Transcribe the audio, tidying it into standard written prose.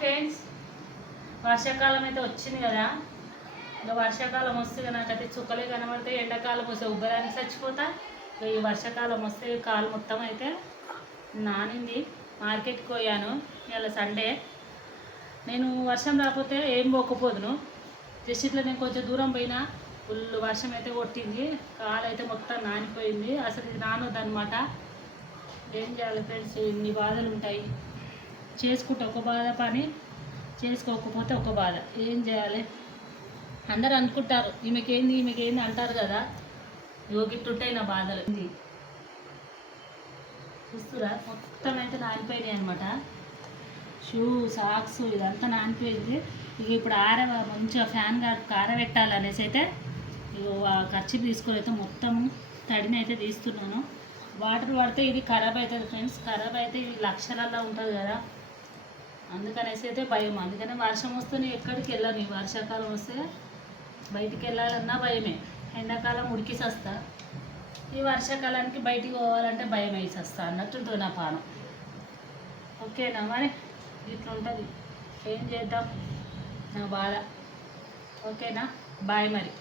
Friends, వర్షాకాలం అయితే వచ్చింది కదా. ఇంకా వర్షాకాలం వస్తే నాకైతే చుక్కలే కనబడితే ఎండాకాలం వస్తే ఉబ్బరానికి చచ్చిపోతా. ఈ వర్షాకాలం వస్తే కాలు మొత్తం అయితే నానింది. మార్కెట్కి పోయాను ఇలా సండే. నేను వర్షం రాకపోతే ఏం పోకపోదును. జస్ట్ ఇట్లా నేను కొంచెం దూరం పోయినా ఫుల్ వర్షం అయితే కొట్టింది. కాలు అయితే మొత్తం నానిపోయింది. అసలు ఇది నానొద్దనమాట. ఏం చేయాలి ఫ్రెండ్స్, ఇన్ని బాధలు ఉంటాయి. చేసుకుంటే ఒక బాధ, పని చేసుకోకపోతే ఒక బాధ. ఏం చేయాలి? అందరు అనుకుంటారు ఈమెకేంది అంటారు కదా. యోగిట్టుంటాయి నా బాధలు. చూస్తురా మొత్తం అయితే నానిపోయినాయి అనమాట. షూ, సాక్స్ ఇదంతా నానిపోయింది. ఇక ఇప్పుడు మంచిగా ఫ్యాన్ ఆరబెట్టాలనేసి అయితే ఖర్చు తీసుకొని అయితే మొత్తం తడిని అయితే తీస్తున్నాను. వాటర్ పడితే ఇది ఖరాబ్ అవుతుంది ఫ్రెండ్స్. ఖరాబ్ అయితే ఇది లక్షలలో ఉంటుంది కదా, అందుకనేసి అయితే భయం. అందుకనే వర్షం వస్తేనే ఎక్కడికి వెళ్ళను. వర్షాకాలం వస్తే బయటికి వెళ్ళాలన్నా భయమే. ఎండాకాలం ఉడికిసి వస్తా, ఈ వర్షాకాలానికి బయటికి పోవాలంటే భయం వేసి వస్తా అన్నట్టుంటుంది నా పానం. ఓకేనా మరి, ఇట్లా ఉంటుంది. ఏం చేద్దాం, నా బాధ. ఓకేనా, బాయ్ మరి.